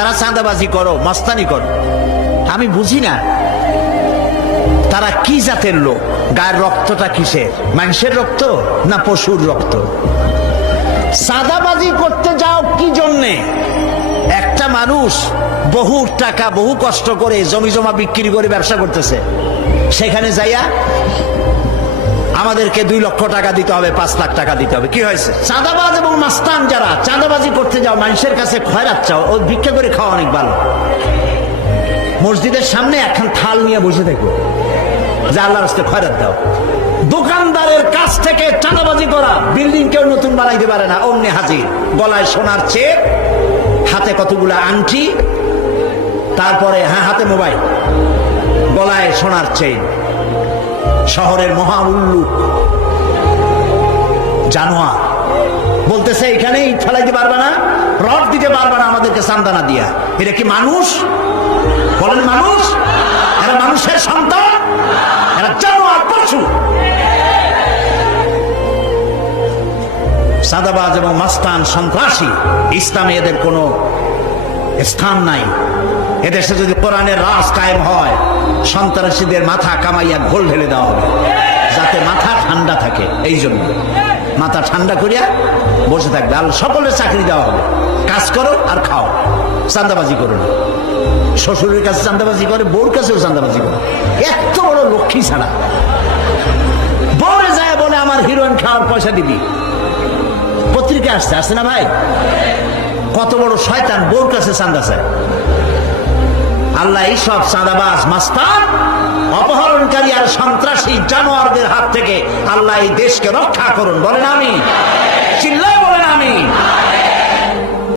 যারা চাঁদাবাজি করো, মাস্তানি করো, আমি বুঝি না তারা কি জাতের লোক। গায়ের রক্তটা কিসের? মানুষের রক্ত না পশুর রক্ত? চাঁদাবাজি করতে যাও কি জন্যে? একটা মানুষ বহু টাকা বহু কষ্ট করে জমি জমা বিক্রি করে ব্যবসা করতেছে, সেখানে যাইয়া আমাদেরকে 2 লক্ষ টাকা দিতে হবে, 5 লাখ টাকা দিতে হবে। কি হয়েছে? চাঁদাবাজ এবং মাস্তান যারা চাঁদাবাজি করতে যাও, মানুষের কাছে খয়রাত চাও, ও ভিক্ষা করে খাওয়া অনেক ভালো। মসজিদের সামনে একখান থাল নিয়ে বসে থাকো, যা আল্লাহর রাস্তায় খয়রাত দাও। দোকানদারের কাছ থেকে চাঁদাবাজি করা। বিল্ডিং কেউ নতুন বানাইতে পারে না, অমনি হাজির। গলায় সোনার চেন, হাতে কতগুলো আংটি, তারপরে হাতে মোবাইল, গলায় সোনার চেন। শহরের মহা উল্লুক জানোয়ার বলতেছে এখানে ইট ফেলাইতে পারবে না, রড দিতে পারবে না আমাদেরকে চান্দানা দিয়া। এটা কি মানুষ? বলেন মানুষ? এরা মানুষের সন্তান? এরা জানোয়ার, পশু। চাঁদাবাজ এবং মাস্তান, সন্ত্রাসী, ইসলামে এদের কোনো স্থান নাই। এদেশে যদি কোরআনের রাজ কায়েম হয়, সন্ত্রাসীদের মাথা কামাইয়া ঘোল ঢেলে দেওয়া হবে, যাতে মাথা ঠান্ডা থাকে। এই জন্য মাথা ঠান্ডা করিয়া বসে থাকবে। আর সকলের চাকরি দেওয়া হবে, কাজ করো আর খাও, চাঁদাবাজি করো না। শ্বশুরের কাছে চাঁদাবাজি করে, বউর কাছেও চাঁদাবাজি করে। এত বড় লক্ষ্মী ছাড়া বউরে যায় বলে আমার হিরোইন খাওয়ার পয়সা দিবি। পত্রিকা আসছে না ভাই? কত বড় শয়তান, বউর কাছে চাঁদা চায়। আল্লাহ এইসব চাঁদাবাজ, মাস্তান, অপহরণকারী আর সন্ত্রাসী জানোয়ারদের হাত থেকে আল্লাহ এই দেশকে রক্ষা করুন। বলেন আমিন। চিল্লায় বলেন আমিন।